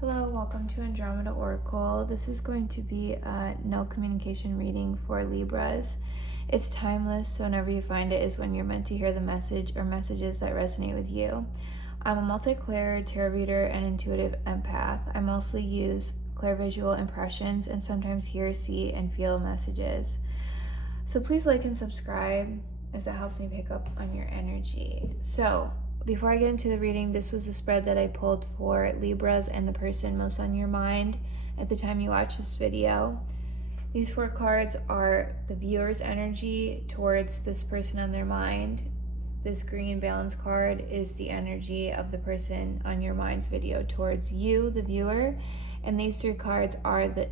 Hello, welcome to Andromeda Oracle. This is going to be a no communication reading for Libras. It's timeless, so whenever you find it is when you're meant to hear the message or messages that resonate with you. I'm a multi-clair tarot reader and intuitive empath. I mostly use clairvisual impressions and sometimes hear, see, and feel messages. So please like and subscribe as that helps me pick up on your energy. So before I get into the reading, this was the spread that I pulled for Libras and the person most on your mind at the time you watch this video. These 4 cards are the viewer's energy towards this person on their mind. This green balance card is the energy of the person on your mind's video towards you, the viewer. And these 3 cards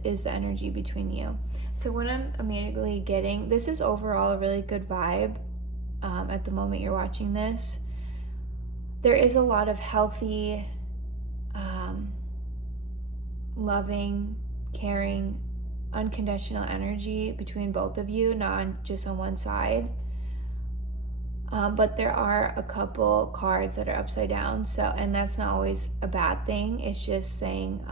is the energy between you. So what I'm immediately getting, this is overall a really good vibe at the moment you're watching this. There is a lot of healthy, loving, caring, unconditional energy between both of you, not just on one side. But there are a couple cards that are upside down, and that's not always a bad thing. It's just saying,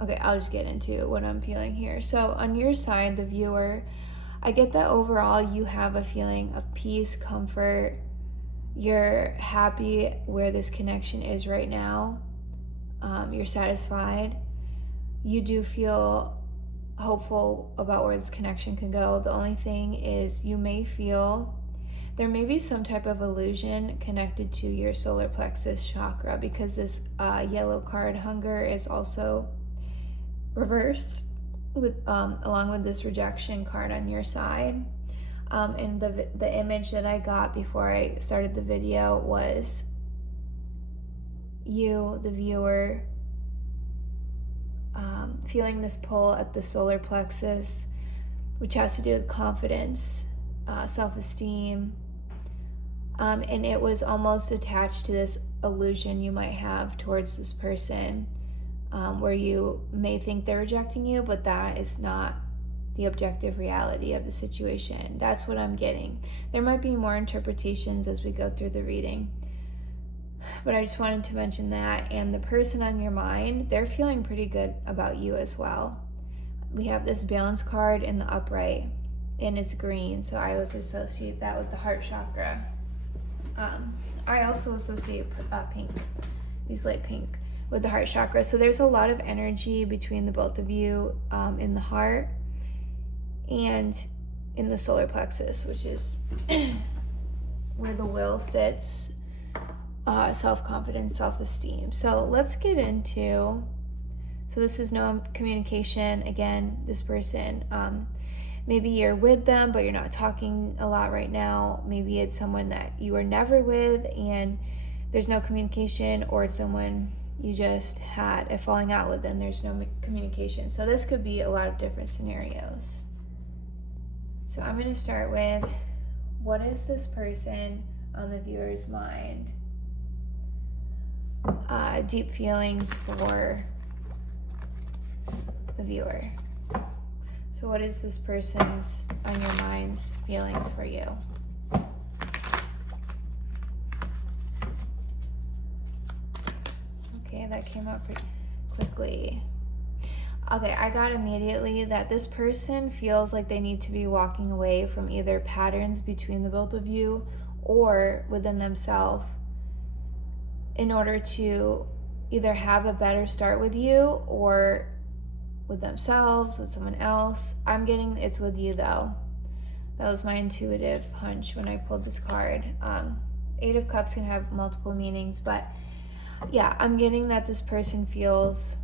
okay, I'll just get into what I'm feeling here. So on your side, the viewer, I get that overall you have a feeling of peace, comfort. You're happy where this connection is right now. You're satisfied. You do feel hopeful about where this connection can go. The only thing is you may feel there may be some type of illusion connected to your solar plexus chakra, because this yellow card, hunger, is also reversed with along with this rejection card on your side. And the image that I got before I started the video was you, the viewer, feeling this pull at the solar plexus, which has to do with confidence, self-esteem, and it was almost attached to this illusion you might have towards this person, where you may think they're rejecting you, but that is not the objective reality of the situation. That's what I'm getting. There might be more interpretations as we go through the reading, but I just wanted to mention that. And the person on your mind, they're feeling pretty good about you as well. We have this balance card in the upright, and it's green, so I always associate that with the heart chakra. I also associate pink, these light pink, with the heart chakra. So there's a lot of energy between the both of you in the heart and in the solar plexus, which is where the will sits, self-confidence, self-esteem. So let's get into, so this is no communication. Again, this person, maybe you're with them, but you're not talking a lot right now. Maybe it's someone that you were never with and there's no communication, or it's someone you just had a falling out with and there's no communication. So this could be a lot of different scenarios. So I'm going to start with, what is this person on the viewer's mind? Deep feelings for the viewer. So what is this person's on your mind's feelings for you? Okay, that came out pretty quickly. Okay, I got immediately that this person feels like they need to be walking away from either patterns between the both of you or within themselves in order to either have a better start with you or with themselves, with someone else. I'm getting it's with you though. That was my intuitive hunch when I pulled this card. 8 of Cups can have multiple meanings, but yeah, I'm getting that this person feels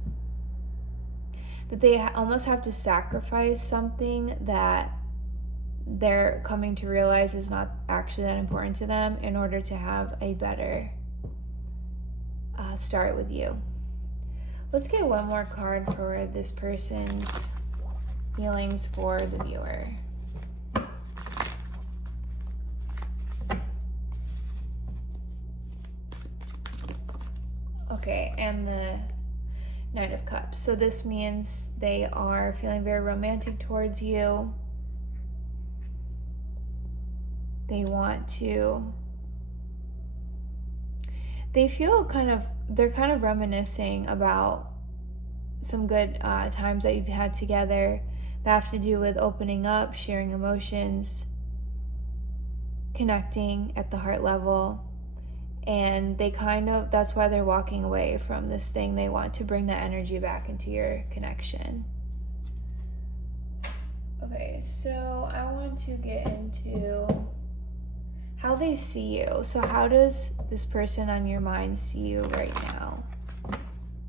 that they almost have to sacrifice something that they're coming to realize is not actually that important to them in order to have a better start with you. Let's get one more card for this person's feelings for the viewer. Okay, and the Knight of Cups. So this means they are feeling very romantic towards you. They want to they feel kind of they're kind of reminiscing about some good times that you've had together that have to do with opening up, sharing emotions, connecting at the heart level. And that's why they're walking away from this thing. They want to bring that energy back into your connection. Okay, so I want to get into how they see you. So how does this person on your mind see you right now?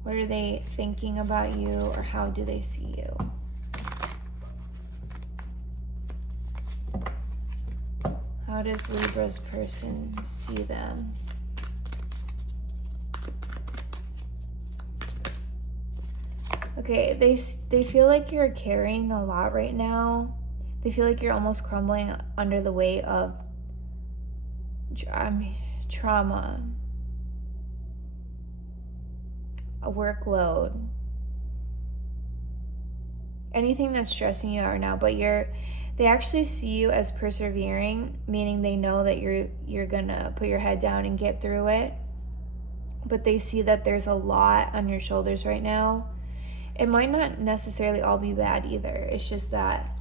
What are they thinking about you, or how do they see you? How does Libra's person see them? Okay, they feel like you're carrying a lot right now. They feel like you're almost crumbling under the weight of trauma, a workload, anything that's stressing you out now. But they actually see you as persevering, meaning they know that you're gonna put your head down and get through it. But they see that there's a lot on your shoulders right now. It might not necessarily all be bad either. It's just that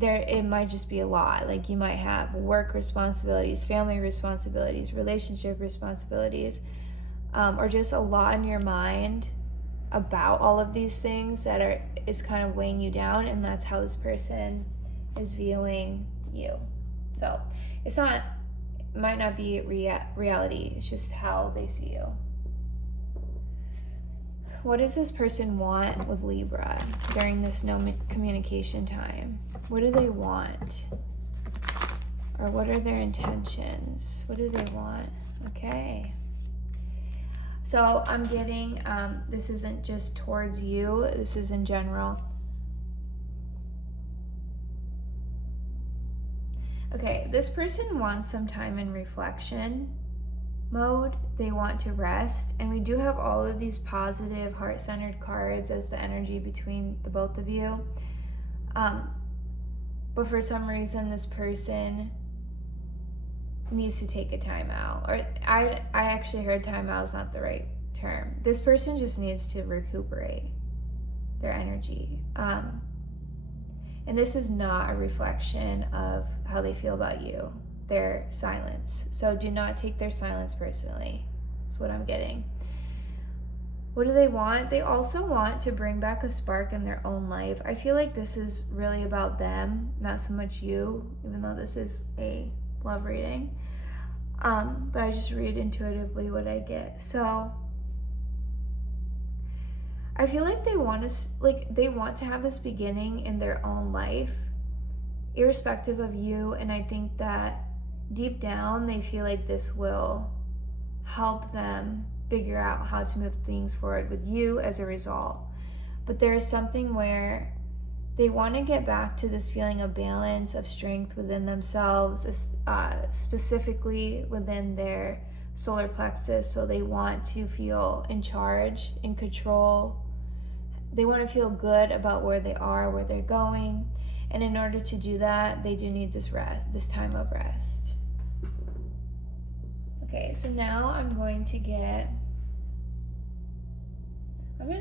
it might just be a lot. Like you might have work responsibilities, family responsibilities, relationship responsibilities, or just a lot in your mind about all of these things that is kind of weighing you down, and that's how this person is viewing you. So it might not be reality. It's just how they see you. What does this person want with Libra during this no communication time? What do they want? Or what are their intentions? What do they want? Okay. So I'm getting, this isn't just towards you, this is in general. Okay, this person wants some time in reflection mode. They want to rest, and we do have all of these positive heart-centered cards as the energy between the both of you. But for some reason, this person needs to take a time out. Or I actually heard time out is not the right term. This person just needs to recuperate their energy. And this is not a reflection of how they feel about you, their silence. So do not take their silence personally. That's what I'm getting. What do they want? They also want to bring back a spark in their own life. I feel like this is really about them, not so much you, even though this is a love reading. But I just read intuitively what I get. So I feel like they want to have this beginning in their own life, irrespective of you. And I think that deep down, they feel like this will help them figure out how to move things forward with you as a result. But there is something where they want to get back to this feeling of balance, of strength within themselves, specifically within their solar plexus. So they want to feel in charge, in control. They want to feel good about where they are, where they're going. And in order to do that, they do need this rest, this time of rest. Okay, so now I'm going to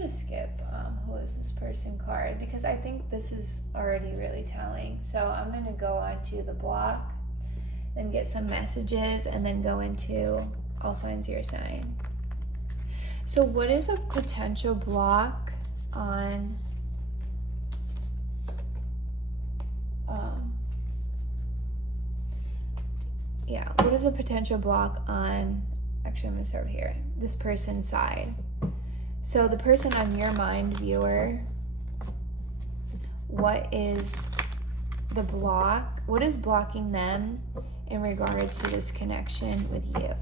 skip who is this person card, because I think this is already really telling. So I'm going to go on to the block, then get some messages, and then go into all signs your sign. So what is a potential block on what is a potential block on, actually I'm going to start here, this person's side. So the person on your mind, viewer, what is the block? What is blocking them in regards to this connection with you?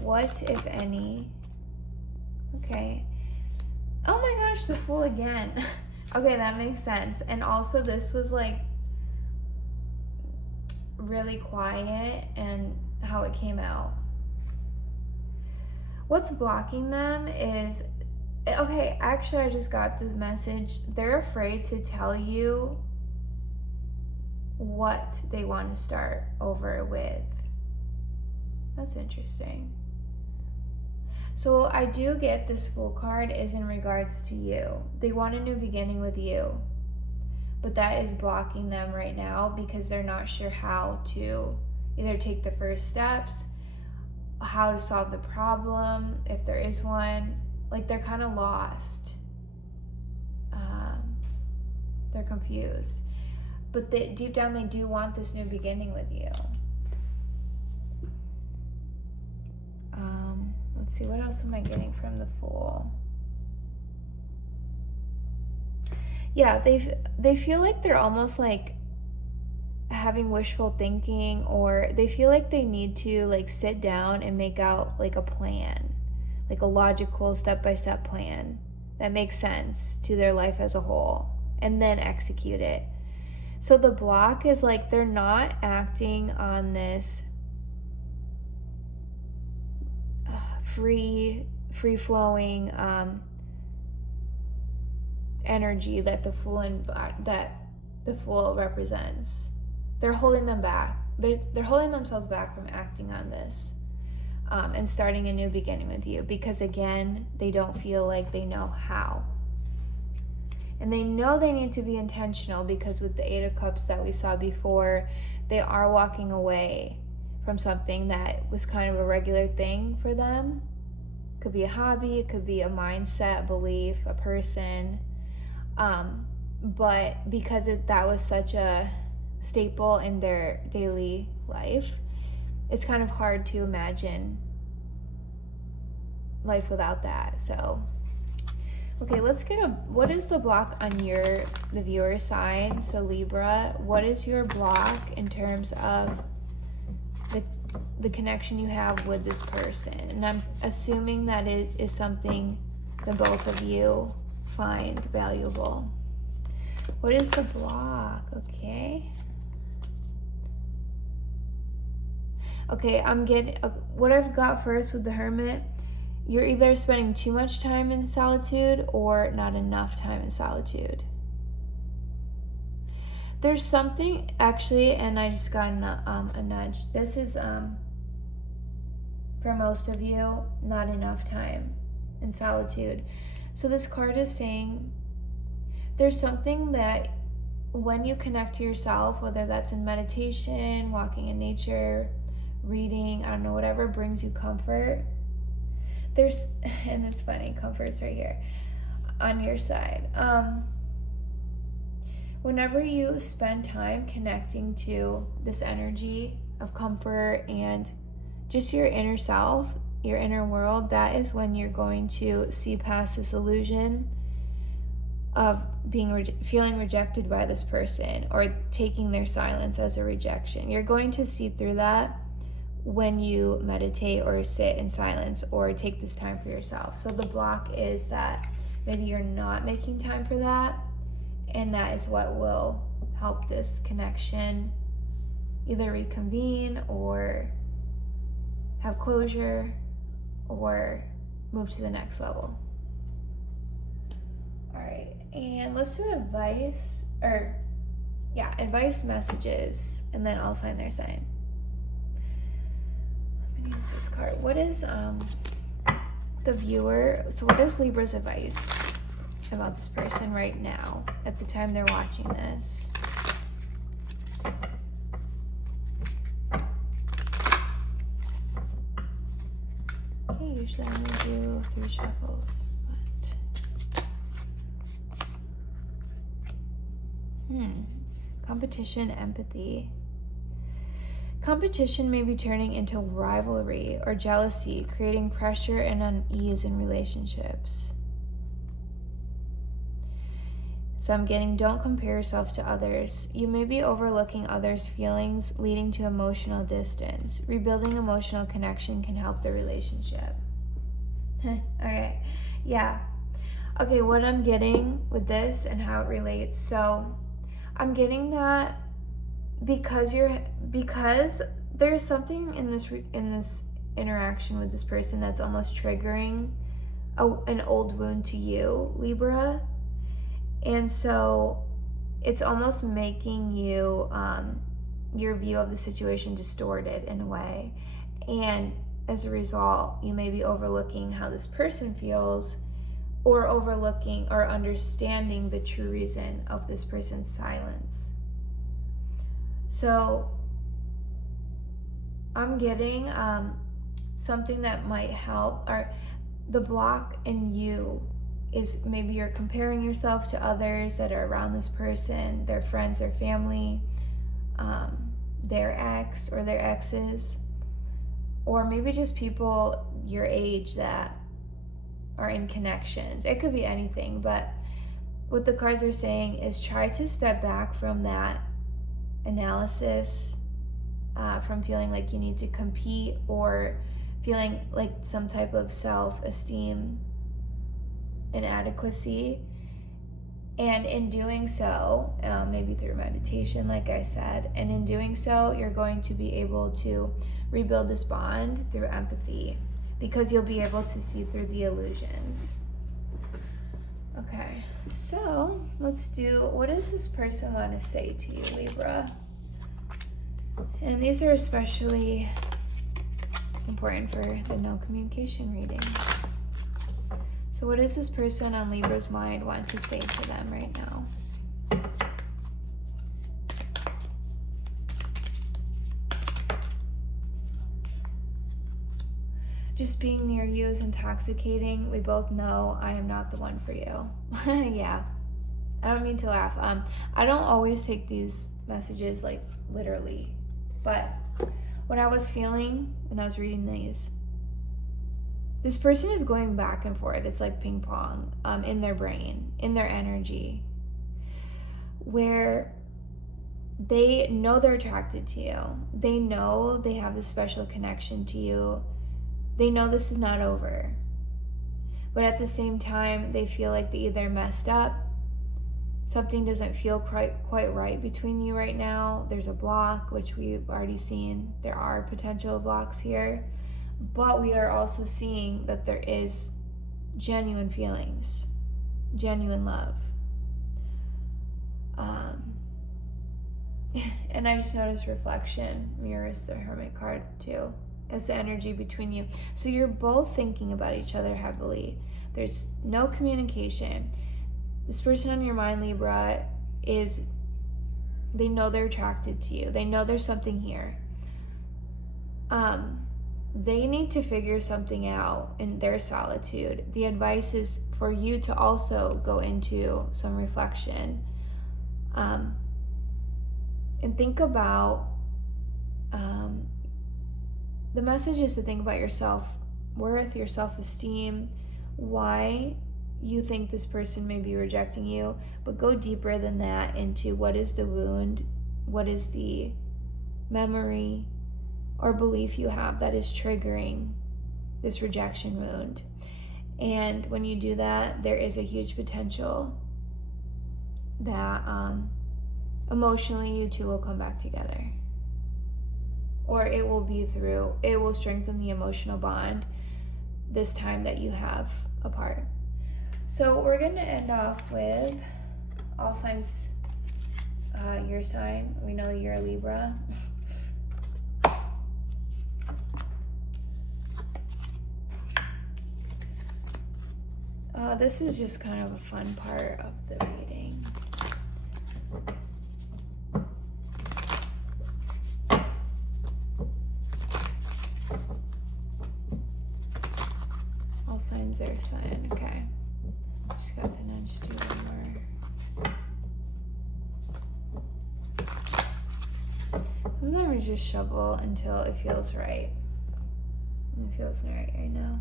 What, if any? Okay. Oh my gosh, the Fool again. Okay, that makes sense. And also this was like really quiet and how it came out. What's blocking them is, okay, actually I just got this message. They're afraid to tell you what they want to start over with. That's interesting. So I do get this Fool card is in regards to you. They want a new beginning with you, but that is blocking them right now because they're not sure how to either take the first steps, how to solve the problem, if there is one. Like, they're kind of lost. They're confused. But deep down, they do want this new beginning with you. Let's see, what else am I getting from the Fool? Yeah, they feel like they're almost like having wishful thinking, or they feel like they need to like sit down and make out like a plan, like a logical step-by-step plan that makes sense to their life as a whole, and then execute it. So the block is like they're not acting on this free-flowing energy that the Fool represents. They're holding them back. They're holding themselves back from acting on this and starting a new beginning with you, because again, they don't feel like they know how. And they know they need to be intentional, because with the Eight of Cups that we saw before, they are walking away from something that was kind of a regular thing for them. It could be a hobby, it could be a mindset, belief, a person. But because that was such a staple in their daily life, it's kind of hard to imagine life without that. So, okay, let's get what is the block on the viewer side? So Libra, what is your block in terms of the connection you have with this person? And I'm assuming that it is something the both of you find valuable. What is the block? Okay, I'm getting what I've got first with the Hermit. You're either spending too much time in solitude or not enough time in solitude. There's something actually, and I just got a nudge. This is for most of you, not enough time in solitude. So this card is saying there's something that when you connect to yourself, whether that's in meditation, walking in nature, reading, I don't know, whatever brings you comfort. And it's funny, comfort's right here on your side. Whenever you spend time connecting to this energy of comfort and just your inner self, your inner world, that is when you're going to see past this illusion of feeling rejected by this person, or taking their silence as a rejection. You're going to see through that when you meditate or sit in silence or take this time for yourself. So the block is that maybe you're not making time for that, and that is what will help this connection either reconvene or have closure or move to the next level. All right, and let's do advice messages, and then I'll sign their sign. I'm gonna use this card. What is the viewer, so what is Libra's advice about this person right now at the time they're watching this? Okay, usually I'm gonna do 3 shuffles, but competition, empathy. Competition may be turning into rivalry or jealousy, creating pressure and unease in relationships. So I'm getting, don't compare yourself to others. You may be overlooking others' feelings, leading to emotional distance. Rebuilding emotional connection can help the relationship. Okay, yeah. Okay, what I'm getting with this and how it relates. So I'm getting that because there's something in this interaction with this person that's almost triggering an old wound to you, Libra. And so it's almost making you your view of the situation distorted in a way. And as a result, you may be overlooking how this person feels, or overlooking or understanding the true reason of this person's silence. So I'm getting something that might help, or the block in you is maybe you're comparing yourself to others that are around this person, their friends, their family, their ex or their exes, or maybe just people your age that are in connections. It could be anything, but what the cards are saying is try to step back from that analysis, from feeling like you need to compete or feeling like some type of self-esteem inadequacy. And in doing so, maybe through meditation, like I said, and in doing so, you're going to be able to rebuild this bond through empathy, because you'll be able to see through the illusions. Okay, so let's do, what does this person want to say to you, Libra? And these are especially important for the no communication reading. So what does this person on Libra's mind want to say to them right now? Just being near you is intoxicating. We both know I am not the one for you. Yeah, I don't mean to laugh. I don't always take these messages like literally, but what I was feeling when I was reading these, this person is going back and forth. It's like ping pong in their brain, in their energy, where they know they're attracted to you. They know they have this special connection to you. They know this is not over. But at the same time, they feel like they either messed up, something doesn't feel quite right between you right now. There's a block, which we've already seen. There are potential blocks here. But we are also seeing that there is genuine feelings, genuine love. And I just noticed reflection mirrors the Hermit card too. It's the energy between you. So you're both thinking about each other heavily. There's no communication. This person on your mind, Libra, they know they're attracted to you. They know there's something here. They need to figure something out in their solitude. The advice is for you to also go into some reflection, and think about, the message is to think about your self-worth, your self-esteem, why you think this person may be rejecting you, but go deeper than that into what is the wound, what is the memory or belief you have that is triggering this rejection wound. And when you do that, there is a huge potential that emotionally you two will come back together. Or it will strengthen the emotional bond this time that you have apart. So we're going to end off with all signs, your sign. We know you're a Libra. This is just kind of a fun part of the reading. All signs their sign. Okay. Just got the nudge to do one more. Sometimes just shovel until it feels right. And it feels right now.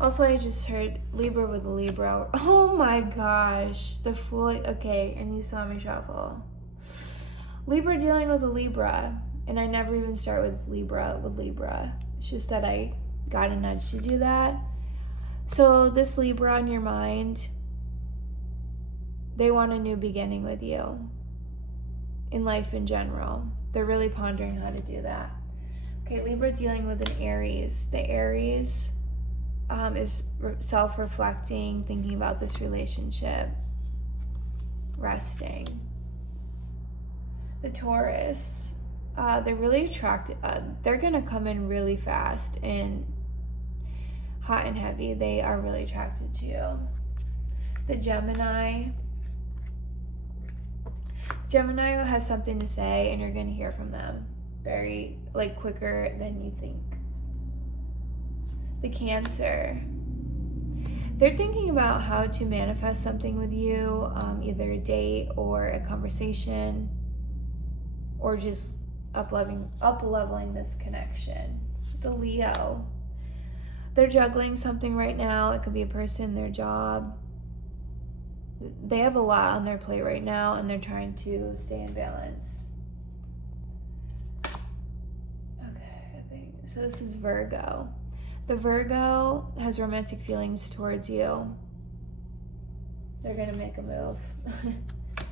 Also, I just heard Libra with a Libra. Oh my gosh. The Fool. Okay, and you saw me shuffle. Libra dealing with a Libra. And I never even start with Libra. It's just that I got a nudge to do that. So this Libra on your mind, they want a new beginning with you. In life in general. They're really pondering how to do that. Okay, Libra dealing with an Aries. The Aries is self-reflecting, thinking about this relationship, resting. The Taurus They're really attracted. They're gonna come in really fast and hot and heavy. They are really attracted to you. The Gemini has something to say, and you're gonna hear from them very, like, quicker than you think. The Cancer, they're thinking about how to manifest something with you, either a date or a conversation, or just up-leveling this connection. The Leo, they're juggling something right now. It could be a person, their job. They have a lot on their plate right now, and they're trying to stay in balance. Okay, I think so. This is Virgo. The Virgo has romantic feelings towards you. They're gonna make a move.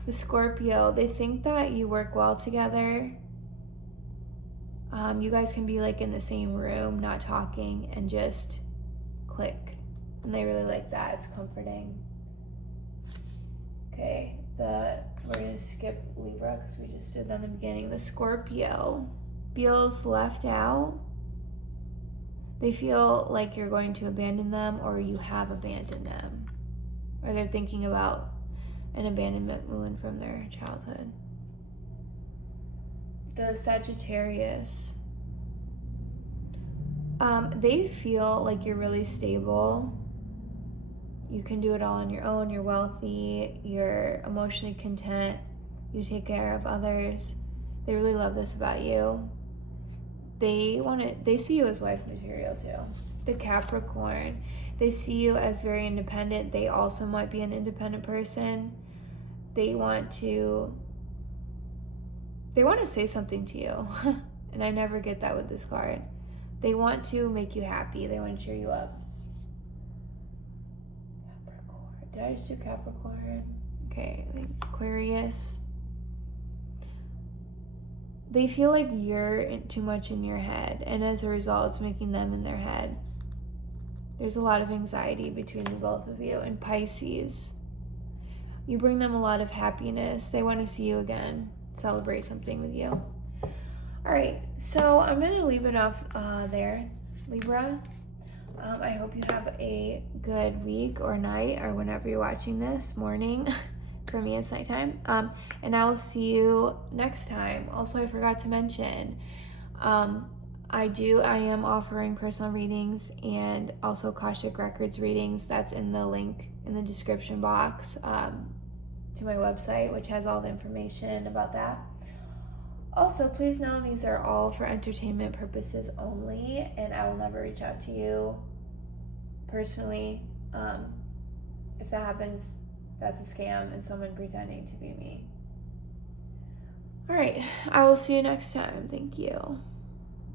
The Scorpio, they think that you work well together. You guys can be like in the same room, not talking, and just click. And they really like that. It's comforting. Okay, we're gonna skip Libra because we just did that in the beginning. The Scorpio feels left out. They feel like you're going to abandon them, or you have abandoned them, or they're thinking about an abandonment wound from their childhood. The Sagittarius, they feel like you're really stable. You can do it all on your own. You're wealthy. You're emotionally content. You take care of others. They really love this about you. They see you as wife material too. The Capricorn, they see you as very independent. They also might be an independent person. They want to say something to you. And I never get that with this card. They want to make you happy. They want to cheer you up. Capricorn. Did I just do Capricorn? Okay, I think Aquarius. They feel like you're too much in your head, and as a result, it's making them in their head. There's a lot of anxiety between the both of you. And Pisces, you bring them a lot of happiness. They want to see you again, celebrate something with you. All right, so I'm going to leave it off there, Libra. I hope you have a good week or night, or whenever you're watching this, morning. For me, it's nighttime. And I will see you next time. Also, I forgot to mention, I am offering personal readings and also Akashic Records readings. That's in the link in the description box to my website, which has all the information about that. Also, please know these are all for entertainment purposes only, and I will never reach out to you personally. If that happens, that's a scam and someone pretending to be me. All right, I will see you next time. Thank you.